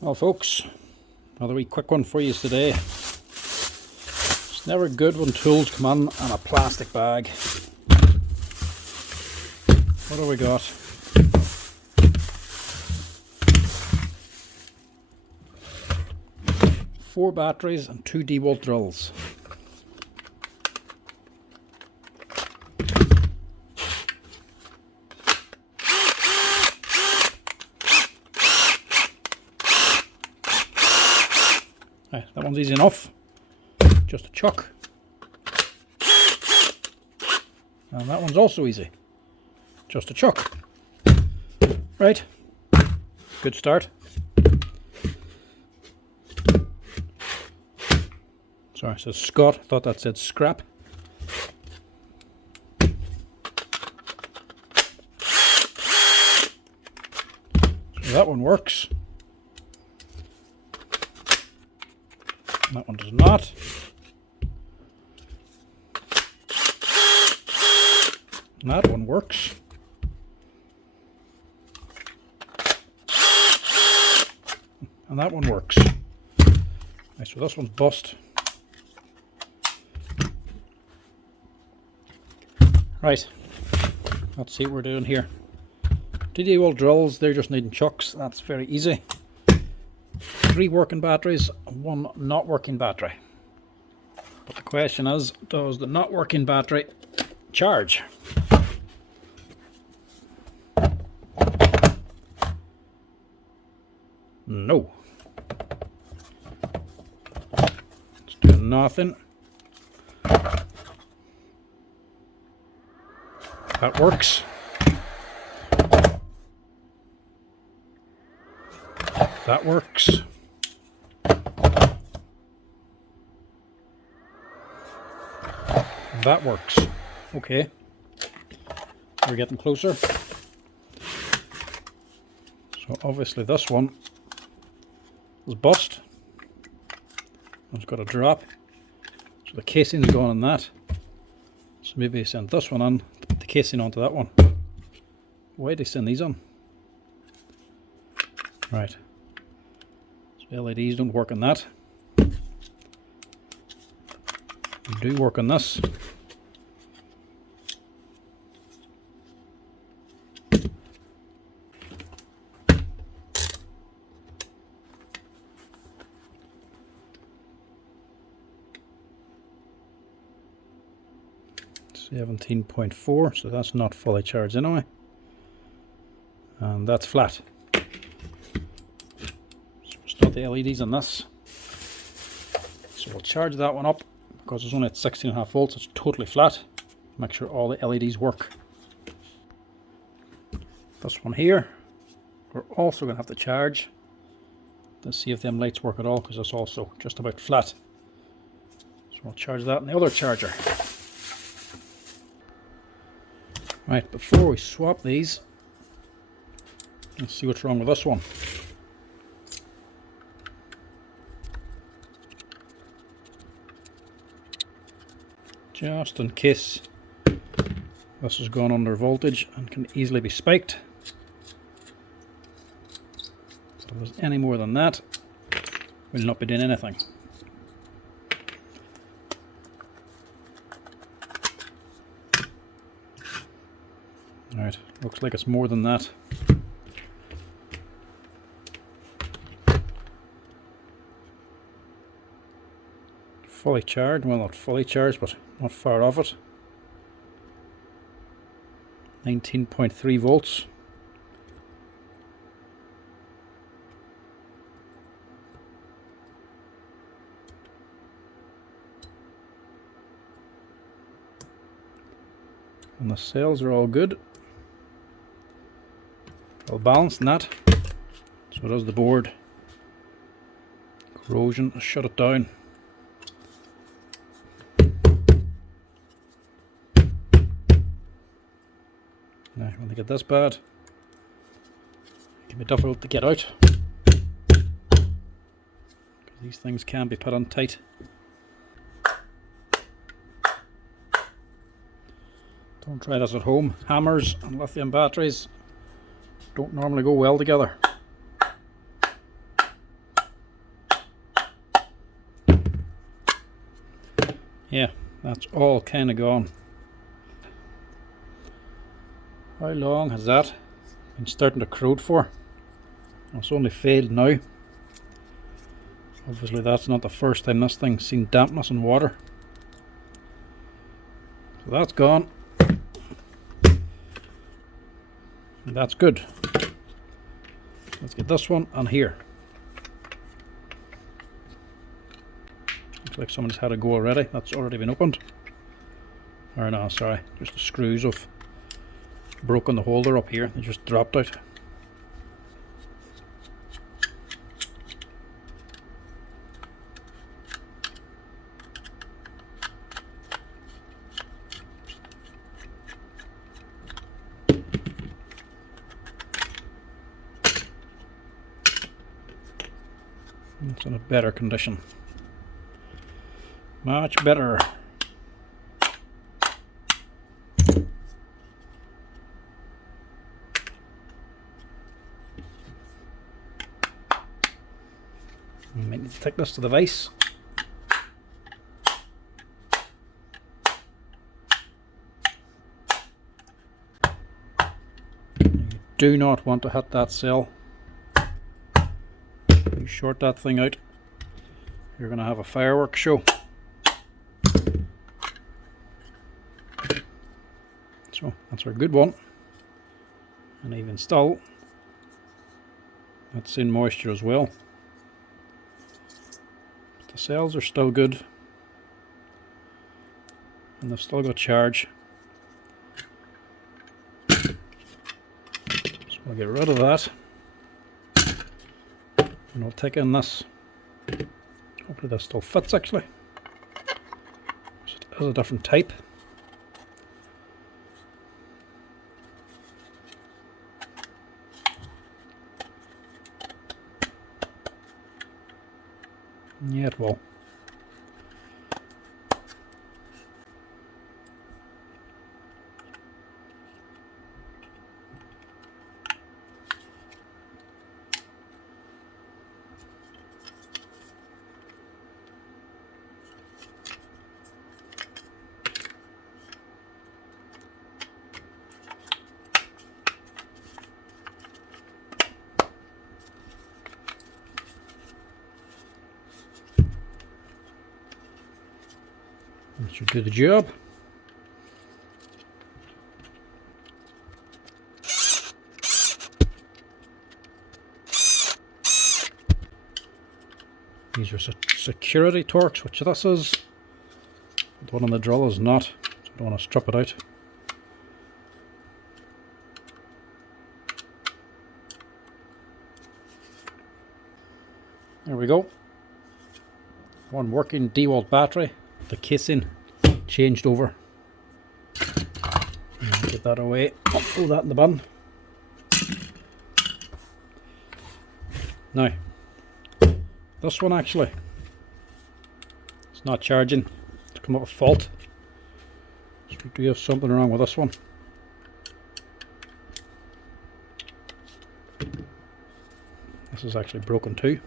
Well folks, another wee quick one for you today. It's never good when tools come in a plastic bag. What do we got? Four batteries and two DeWalt drills. Right, that one's easy enough. Just a chuck. And that one's also easy. Just a chuck. Right. Good start. Sorry, it says Scott. Thought that said scrap. So that one works. That one does not. And that one works. And that one works. Right, so this one's bust. Right, let's see what we're doing here. Two DeWalt drills, they're just needing chucks. That's very easy. 3 working batteries, 1 not working battery. But the question is, does the not working battery charge? No. It's doing nothing. That works. That works. That works. Okay. We're getting closer. So obviously this one is bust. It's got a drop. So the casing's gone on that. So maybe I send this one on, put the casing onto that one. Why do they send these on? Right. So LEDs don't work on that. They do work on this. .4, so that's not fully charged anyway. And that's flat. So we'll start the LEDs on this. So we'll charge that one up because it's only at 16.5 volts, it's totally flat. Make sure all the LEDs work. This one here, we're also going to have to charge to see if them lights work at all, because it's also just about flat. So we'll charge that in the other charger. Right, before we swap these, let's see what's wrong with this one. Just in case this has gone under voltage and can easily be spiked. If there's any more than that, we'll not be doing anything. Right, looks like it's more than that. Fully charged, well, not fully charged, but not far off it. 19.3 volts. And the cells are all good. Well balanced in that. So does the board. Corrosion, shut it down. Now when they get this bad, it can be difficult to get out. Because these things can be put on tight. Don't try this at home. Hammers and lithium batteries don't normally go well together. Yeah, that's all kind of gone. How long has that been starting to corrode for? It's only failed now. Obviously that's not the first time this thing's seen dampness in water. So that's gone. And that's good. Let's get this one on here. Looks like someone's had a go already. That's already been opened. Or no, sorry, just the screws have broken the holder up here. They just dropped out. It's in a better condition. Much better. You might need to take this to the vise. You do not want to hit that cell. You short that thing out, you're going to have a fireworks show. So that's our good one. And even still, that's in moisture as well. But the cells are still good. And they've still got charge. So we'll get rid of that. And we'll take in this. Hopefully this still fits actually. So it is a different type. Yeah, it will. That should do the job. These are security torques, which this is. The one on the drill is not, so I don't want to strip it out. There we go. One working DeWalt battery. The casing changed over. Get that away. I'll throw that in the bin. Now, this one actually, it's not charging. It's come up with fault. So we do have something wrong with this one. This is actually broken too.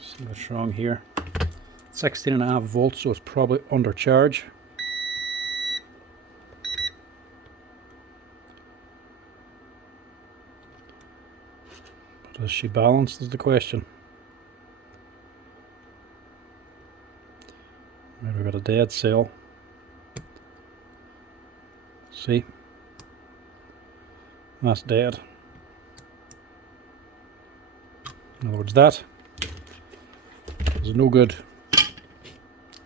See what's wrong here. 16.5 volts, so it's probably under charge. But is she balanced is the question. Right, we've got a dead cell. See? That's dead. In other words, that is no good.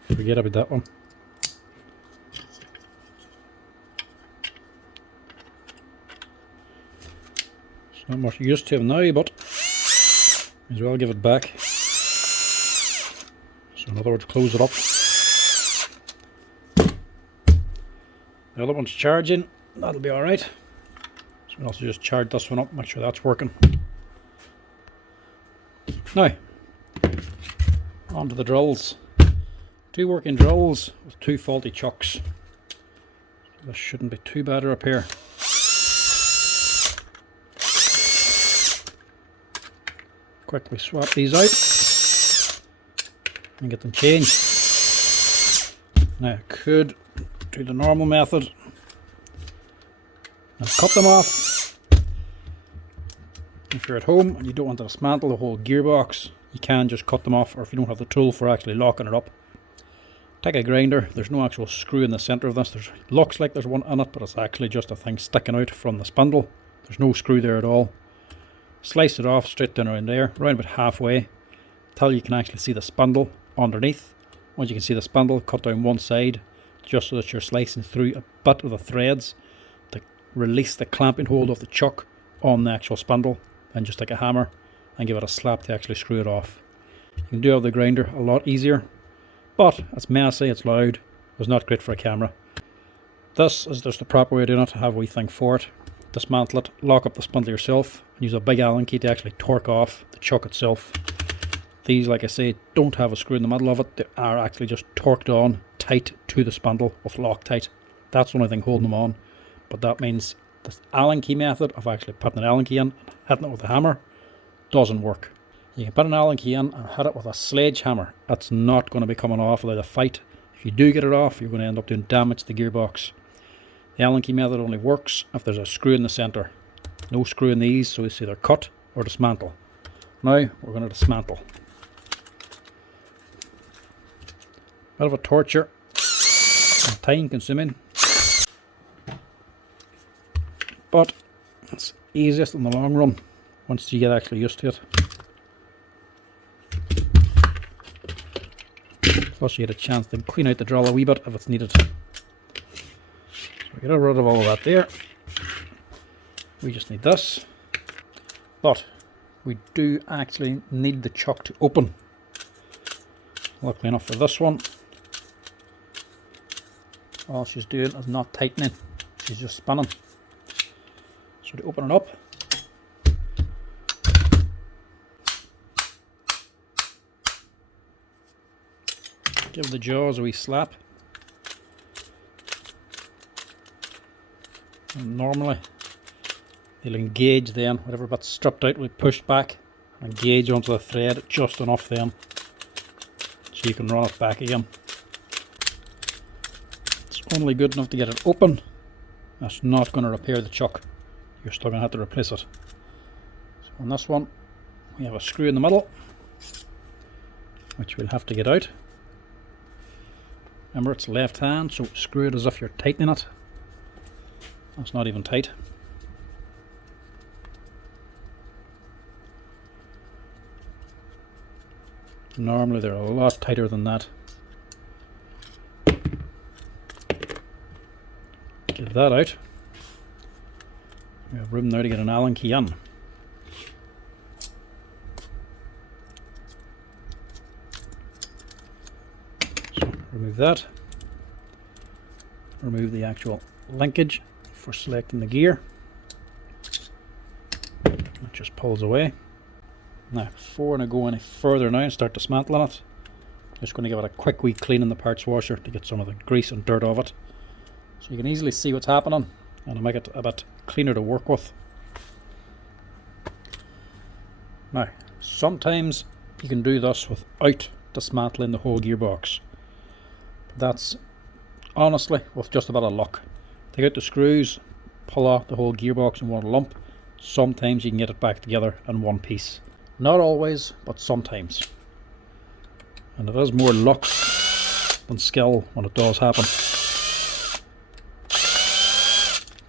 Forget about that one. It's not much use to him now, but may as well give it back. So in other words, close it up. The other one's charging. That'll be alright. So we can also just charge this one up, make sure that's working. Now, Onto the drills. 2 working drills with 2 faulty chucks. This shouldn't be too bad to repair. Quickly swap these out and get them changed. Now I could do the normal method and cut them off. If you're at home and you don't want to dismantle the whole gearbox, you can just cut them off, or if you don't have the tool for actually locking it up, take a grinder. There's no actual screw in the centre of this. Looks like there's one in it, but it's actually just a thing sticking out from the spindle. There's no screw there at all. Slice it off straight down around there, around about halfway, till you can actually see the spindle underneath. Once you can see the spindle, cut down one side, just so that you're slicing through a bit of the threads to release the clamping hold of the chuck on the actual spindle. Then just take a hammer and give it a slap to actually screw it off. You can do it with the grinder a lot easier, but it's messy, it's loud, it's not great for a camera. This is just the proper way of doing it. Have a wee thing for it. Dismantle it, lock up the spindle yourself, and use a big Allen key to actually torque off the chuck itself. These, like I say, don't have a screw in the middle of it. They are actually just torqued on tight to the spindle with Loctite. That's the only thing holding them on. But that means the Allen key method of actually putting an Allen key in and hitting it with a hammer doesn't work. You can put an Allen key in and hit it with a sledgehammer. That's not going to be coming off without a fight. If you do get it off, you're going to end up doing damage to the gearbox. The Allen key method only works if there's a screw in the centre. No screw in these, so it's either cut or dismantle. Now we're going to dismantle. Bit of a torture and time consuming, but it's easiest in the long run once you get actually used to it. Plus you get a chance to clean out the drill a wee bit if it's needed. Get rid of all of that there. We just need this, but we do actually need the chuck to open. Luckily enough for this one, all she's doing is not tightening, she's just spinning. So to open it up, give the jaws a wee slap. And normally they'll engage then, whatever bit's stripped out will be pushed back and engage onto the thread just enough then, so you can run it back again. It's only good enough to get it open. That's not going to repair the chuck. You're still going to have to replace it. So on this one we have a screw in the middle, which we'll have to get out. Remember, it's left hand, so screw it as if you're tightening it. That's not even tight. Normally they're a lot tighter than that. Get that out. We have room now to get an Allen key in. So remove that. Remove the actual linkage for selecting the gear. It just pulls away. Now, before I go any further now and start dismantling it, I'm just going to give it a quick wee clean in the parts washer to get some of the grease and dirt off it, so you can easily see what's happening and to make it a bit cleaner to work with. Now, sometimes you can do this without dismantling the whole gearbox. That's honestly with just a bit of luck. Take out the screws, pull out the whole gearbox in one lump. Sometimes you can get it back together in one piece. Not always, but sometimes. And it is more luck than skill when it does happen.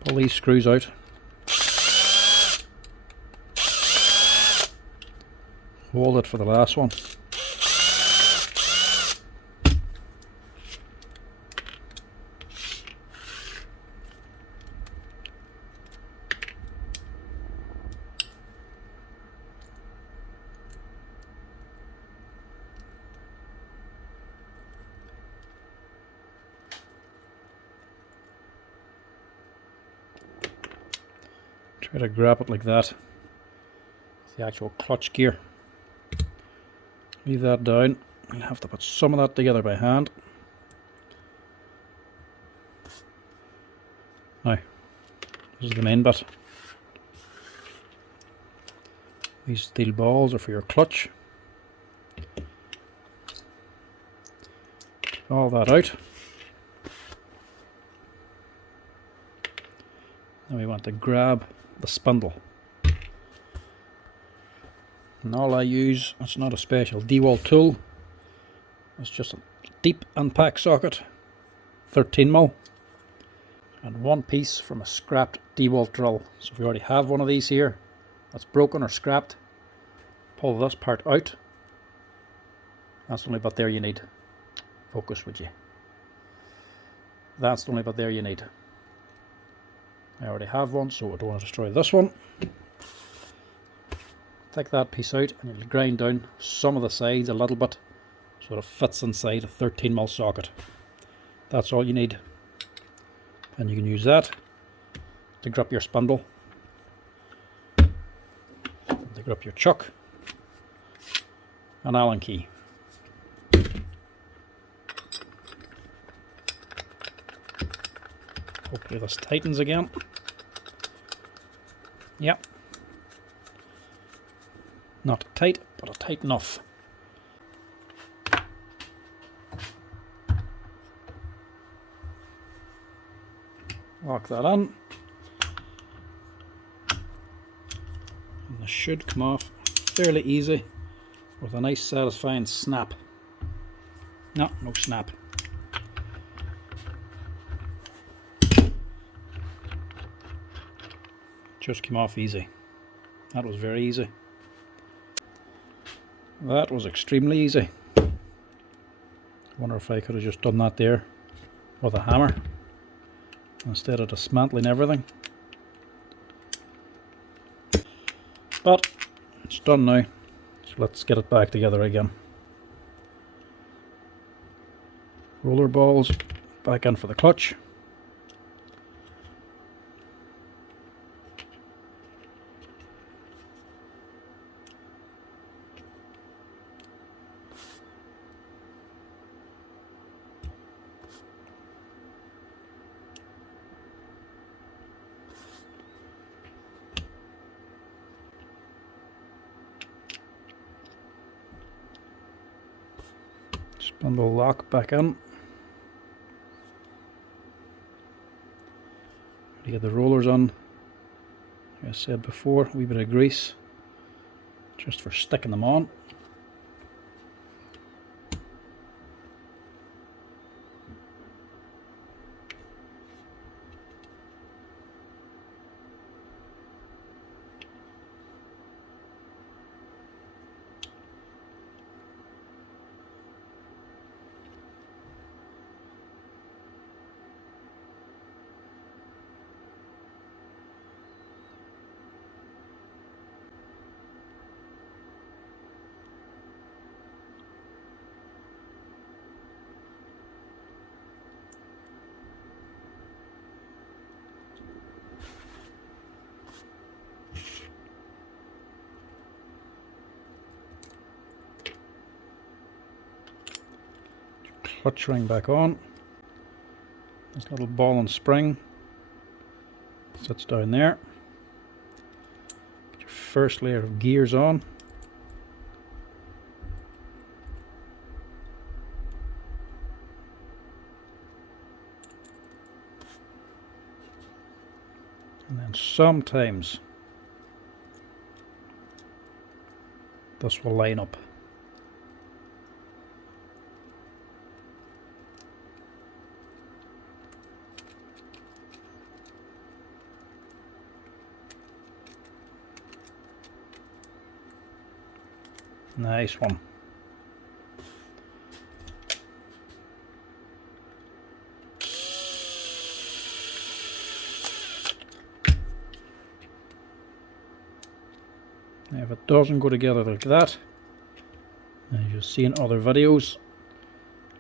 Pull these screws out. Hold it for the last one. Try to grab it like that. It's the actual clutch gear. Leave that down You'll have to put some of that together by hand. Now, this is the main bit. These steel balls are for your clutch. All that out. Now we want to grab the spindle. And all I use, it's not a special DeWalt tool, it's just a deep impact socket, 13mm, and one piece from a scrapped DeWalt drill. So if you already have one of these here that's broken or scrapped, pull this part out. That's the only bit there you need. Focus, would you? That's the only bit there you need. I already have one, so I don't want to destroy this one. Take that piece out and you'll grind down some of the sides a little bit so it fits inside a 13mm socket. That's all you need. And you can use that to grip your spindle, to grip your chuck, an Allen key. Hopefully this tightens again. Yep. Not tight, but tight enough. Lock that on. And this should come off fairly easy with a nice satisfying snap. No snap. Just came off easy. That was very easy. That was extremely easy. I wonder if I could have just done that there with a hammer instead of dismantling everything. But it's done now, so let's get it back together again. Roller balls back in for the clutch. Spindle lock back in. To get the rollers on, like I said before, a wee bit of grease just for sticking them on. Clutch ring back on. This little ball and spring sits down there. Get your first layer of gears on. And then sometimes this will line up. Nice one. Now if it doesn't go together like that, as you'll see in other videos,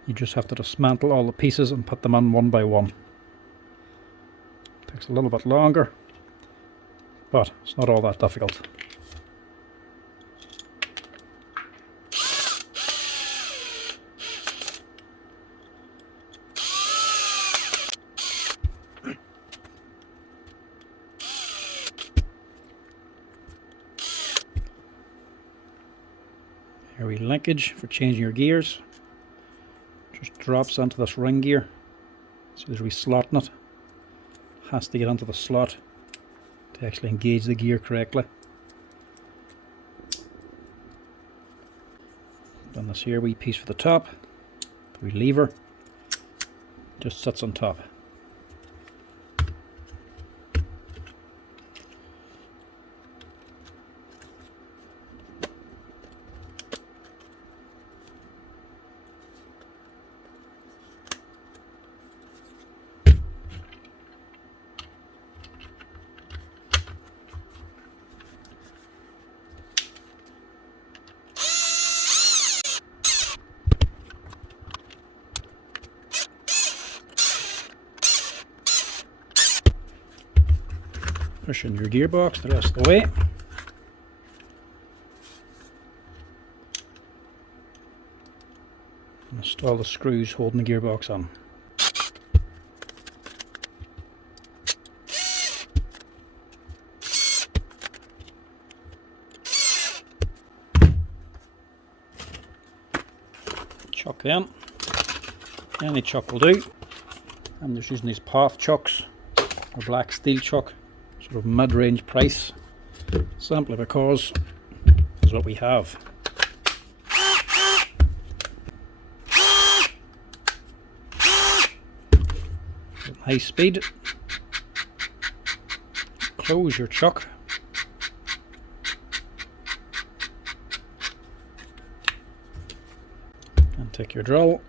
you just have to dismantle all the pieces and put them on one by one. Takes a little bit longer, but it's not all that difficult. Your wee linkage for changing your gears. Just drops onto this ring gear. So there's a wee slot in it. Has to get onto the slot to actually engage the gear correctly. Then this here wee piece for the top, the wee lever, just sits on top. Push in your gearbox the rest of the way. Install the screws holding the gearbox on. Chuck in. Any chuck will do. I'm just using these POF chucks, or black steel chuck. Sort of mid-range price, simply because is what we have. High speed, close your chuck, and take your drill.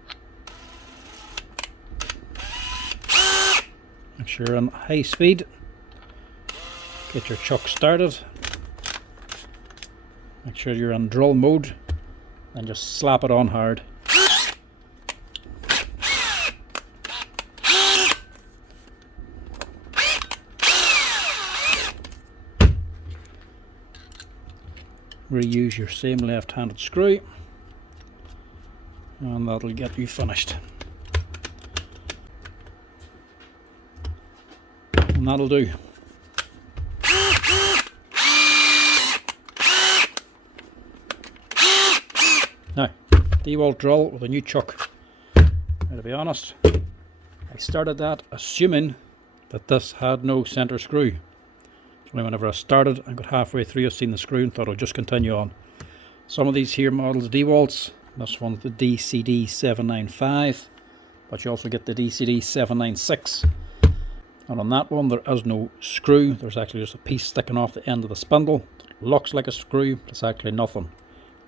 Make sure you're on high speed. Get your chuck started. Make sure you're on drill mode and just slap it on hard. Reuse your same left-handed screw and that'll get you finished. And that'll do. Now, DeWalt drill with a new chuck. Now, to be honest, I started that assuming that this had no centre screw. So whenever I started and got halfway through, I seen the screw and thought I'd just continue on. Some of these here models DeWalt's, this one's the DCD795, but you also get the DCD796. And on that one there is no screw, there's actually just a piece sticking off the end of the spindle. It looks like a screw, but it's actually nothing.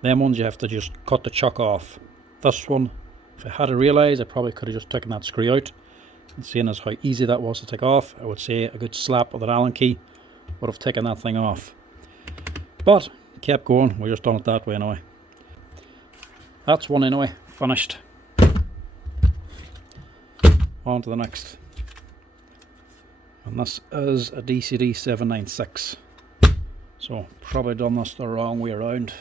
Them ones you have to just cut the chuck off. This one, if I had to realise, I probably could have just taken that screw out. And seeing as how easy that was to take off, I would say a good slap with an Allen key would have taken that thing off. But kept going, we just done it that way anyway. That's one anyway, finished. On to the next. And this is a DCD796. So probably done this the wrong way around.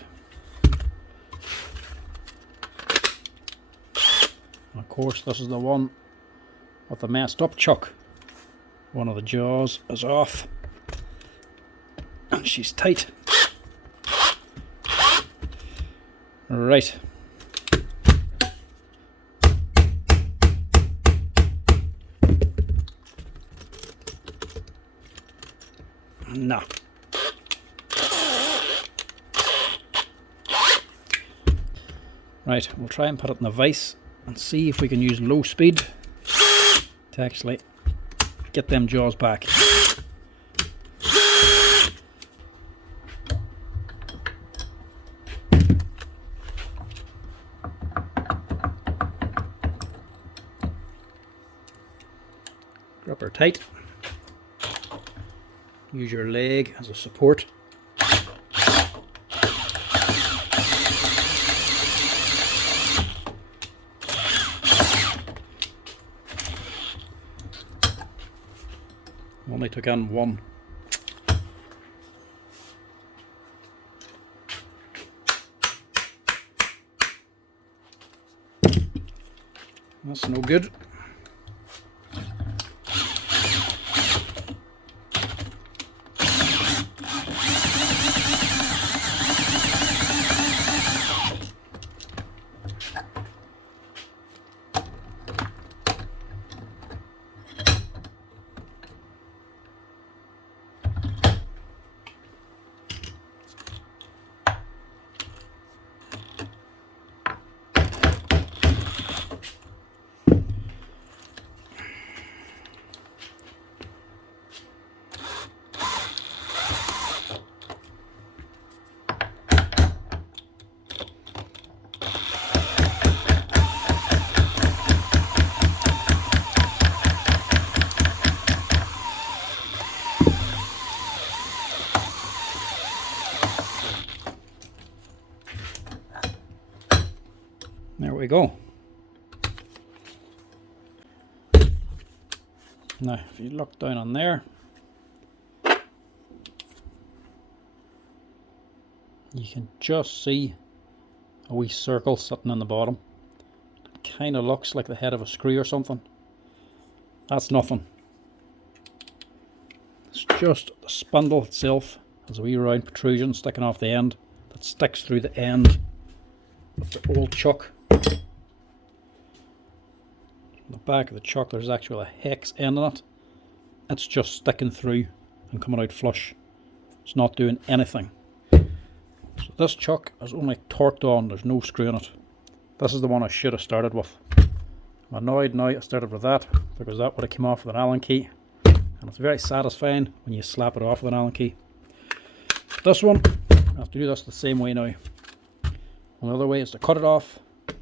And of course this is the one with the messed up chuck. One of the jaws is off and she's tight. Right. No. Right, we'll try and put it in the vise and see if we can use low speed to actually get them jaws back. Grip her tight. Use your leg as a support. Only took in one. That's no good. we go. Now, if you look down on there, you can just see a wee circle sitting on the bottom. It kind of looks like the head of a screw or something. That's nothing. It's just the spindle itself has a wee round protrusion sticking off the end that sticks through the end of the old chuck. On the back of the chuck there's actually a hex end on it. It's just sticking through and coming out flush. It's not doing anything. So this chuck is only torqued on, there's no screw in it. This is the one I should have started with. I'm annoyed now I started with that because that would have come off with an Allen key. And it's very satisfying when you slap it off with an Allen key. This one, I have to do this the same way now. Another way is to cut it off,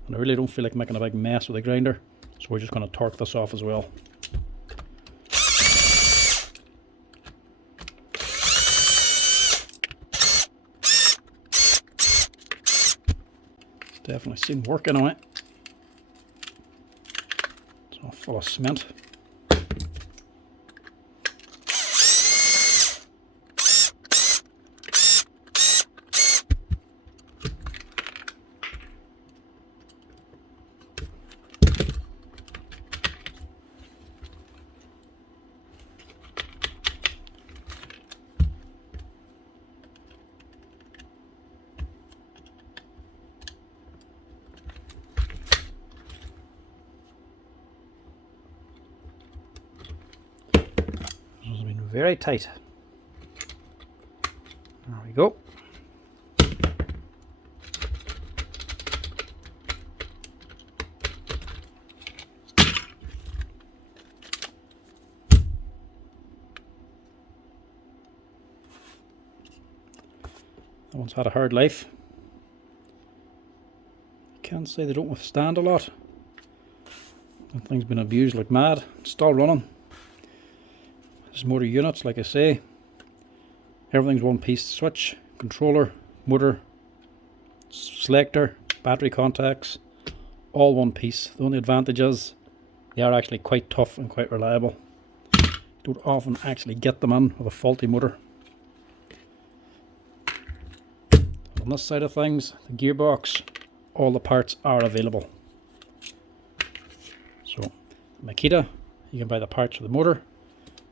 and I really don't feel like making a big mess with the grinder, so we're just going to torque this off as well. Definitely seen working on it. It's all full of cement. Very tight. There we go. That one's had a hard life. Can't say they don't withstand a lot. That thing's been abused like mad. It's still running. This motor units, like I say, everything's one piece: switch, controller, motor, selector, battery contacts, all one piece. The only advantage is they are actually quite tough and quite reliable. Don't often actually get them in with a faulty motor. On this side of things, the gearbox, all the parts are available. So, Makita, you can buy the parts for the motor,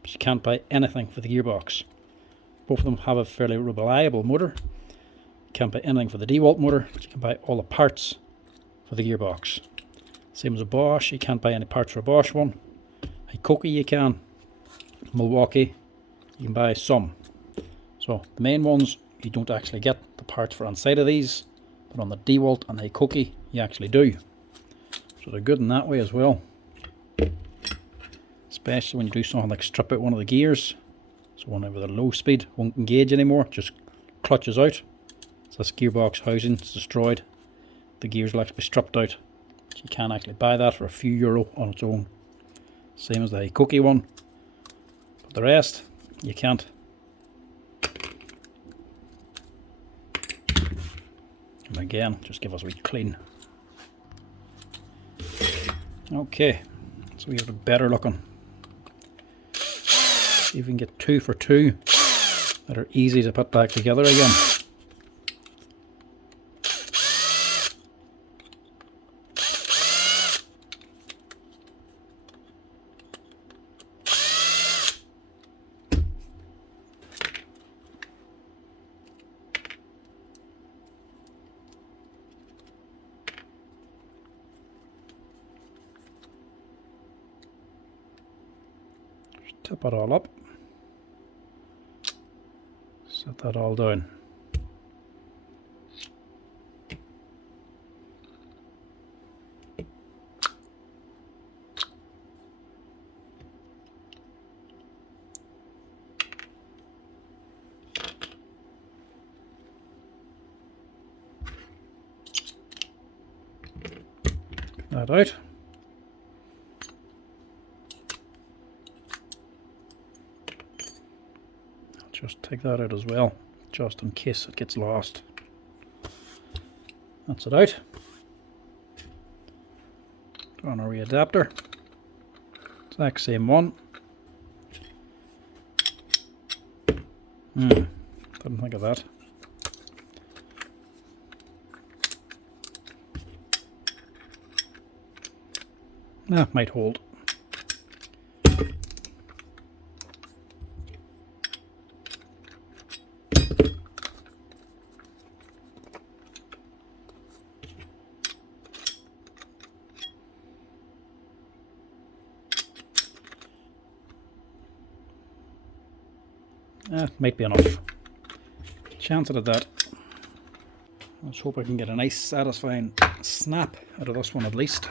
but you can't buy anything for the gearbox. Both of them have a fairly reliable motor. You can't buy anything for the DeWalt motor, but you can buy all the parts for the gearbox. Same as a Bosch, you can't buy any parts for a Bosch one. Hikoki you can. Milwaukee, you can buy some. So the main ones you don't actually get the parts for inside of these, but on the DeWalt and the Hikoki you actually do. So they're good in that way as well. Especially when you do something like strip out one of the gears. So whenever the low speed won't engage anymore, just clutches out. So this gearbox housing is destroyed. The gears will actually be stripped out. So you can actually buy that for a few euro on its own. Same as the Hikoki one. But the rest, you can't. And again, just give us a wee clean. Okay, so we have the better looking. See if we can get 2 for 2 that are easy to put back together again. Tip it all up. Set that all down. That out. Just take that out as well, just in case it gets lost. That's it out. On our adapter, exact same one. Didn't think of that. Might hold. Might be enough. Chance it at that. Let's hope I can get a nice satisfying snap out of this one at least.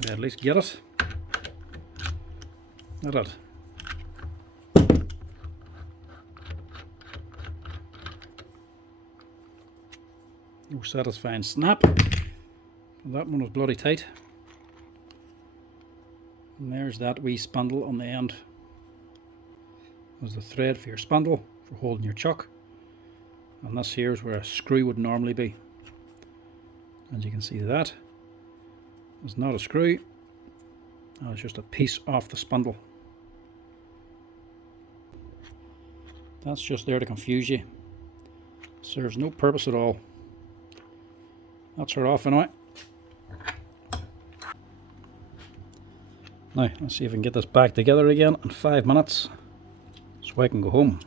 Did I at least get it? I did. No satisfying snap. That one was bloody tight. And there's that wee spindle on the end. There's the thread for your spindle for holding your chuck. And this here is where a screw would normally be. As you can see, that is not a screw. That is just a piece off the spindle. That's just there to confuse you. Serves no purpose at all. That's her off anyway. Now, let's see if I can get this back together again in 5 minutes so I can go home.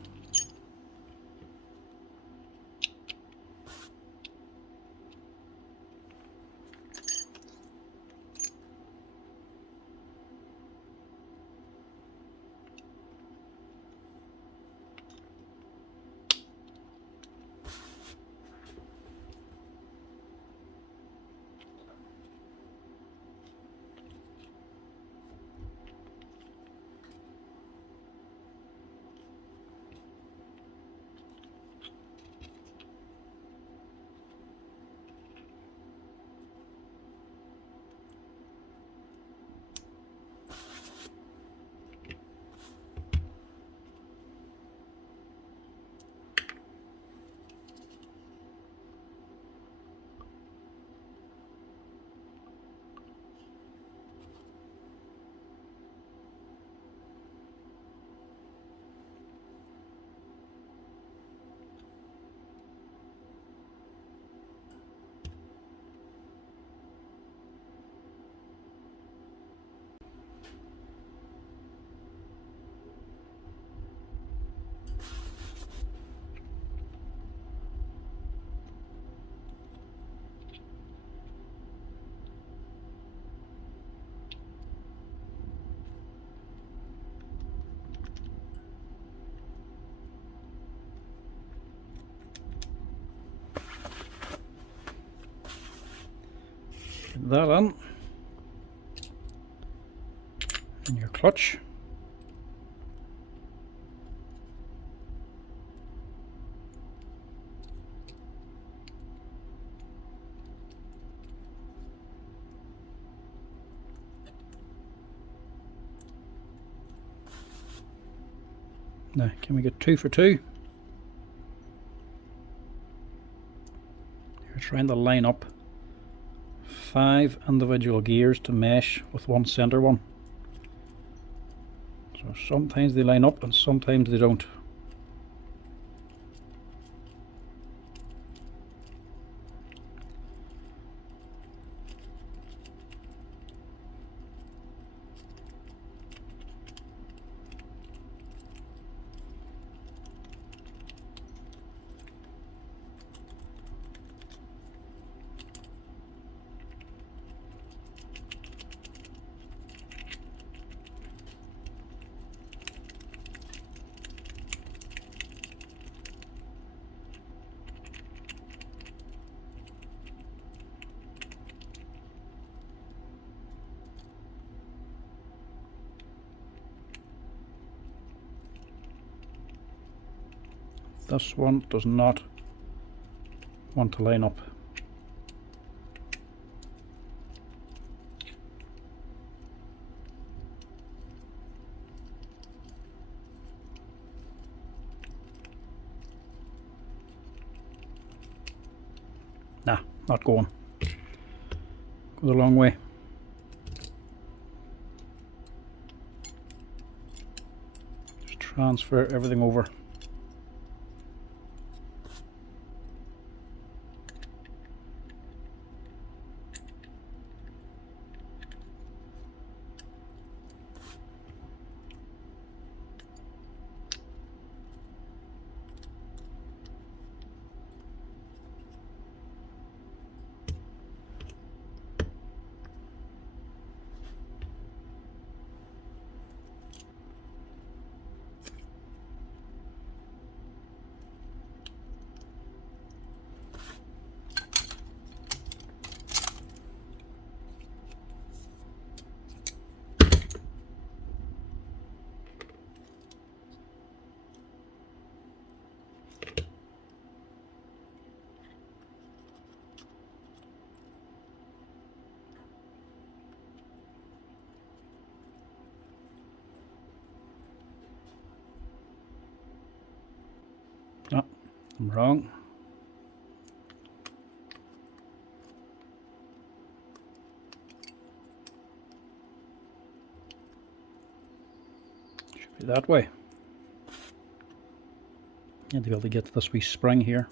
That on, and your clutch. Now, can we get 2 for 2? You're trying to line up 5 individual gears to mesh with one center one. So sometimes they line up and sometimes they don't. This one does not want to line up. not going. Goes a long way. Just transfer everything over. Oh, I'm wrong. Should be that way. Need to be able to get to this wee spring here.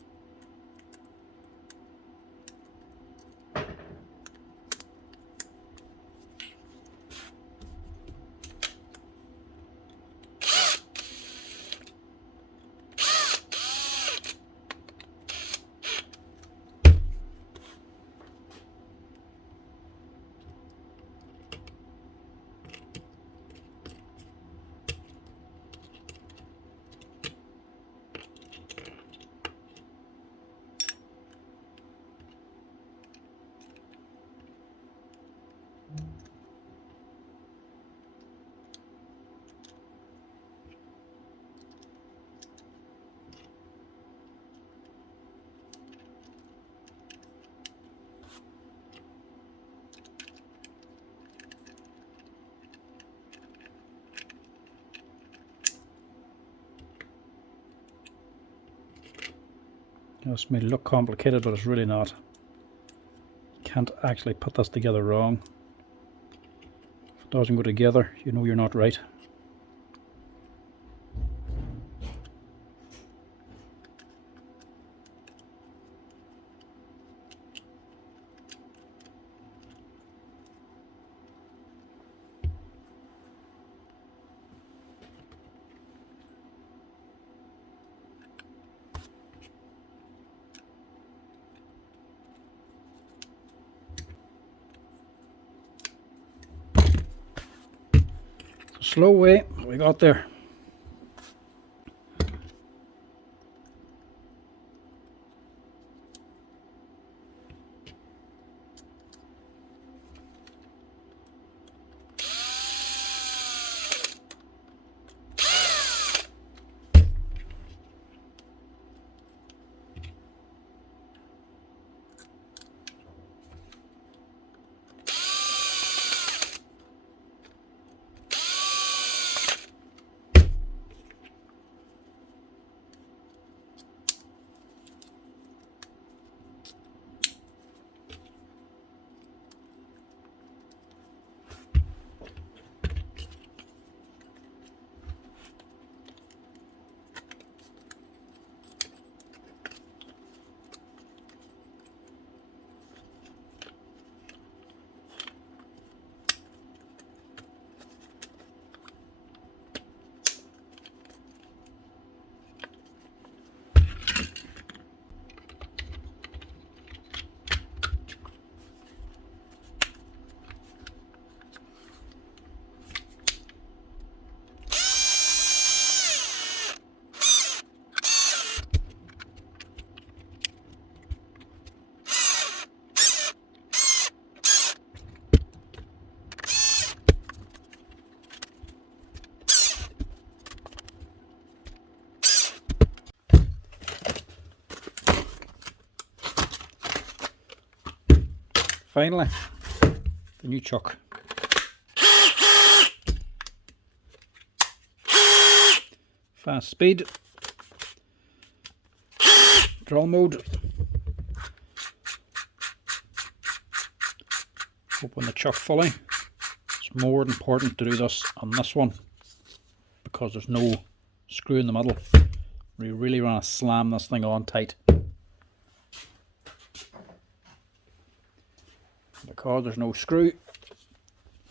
This may look complicated, but it's really not. You can't actually put this together wrong. If it doesn't go together, you know you're not right. Slow way, but we got there. Finally, the new chuck. Fast speed, drill mode, Open the chuck fully. It's more important to do this on this one because there's no screw in the middle. We really want to slam this thing on tight. Because there's no screw,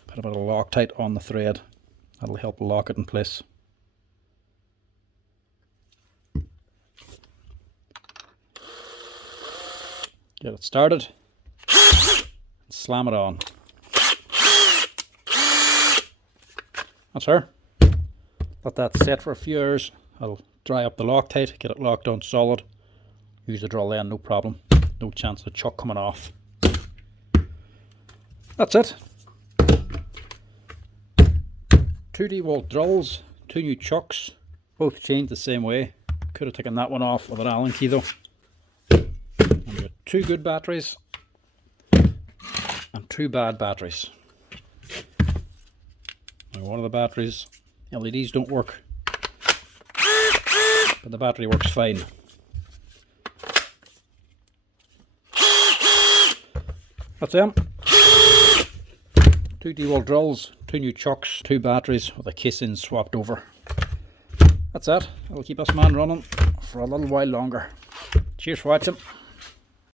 put a bit of Loctite on the thread. That'll help lock it in place. Get it started. Slam it on. That's her. Let that set for a few hours. I'll dry up the Loctite, get it locked on solid. Use the drill then, no problem. No chance of the chuck coming off. That's it. 2 DeWalt drills, 2 new chucks, both chained the same way. Could have taken that one off with an Allen key though. And we've got 2 good batteries and 2 bad batteries. Now one of the batteries, LEDs don't work, but the battery works fine. That's them. 2 DeWalt drills, 2 new chucks, 2 batteries with the casing swapped over. That's it. It'll keep this man running for a little while longer. Cheers for watching.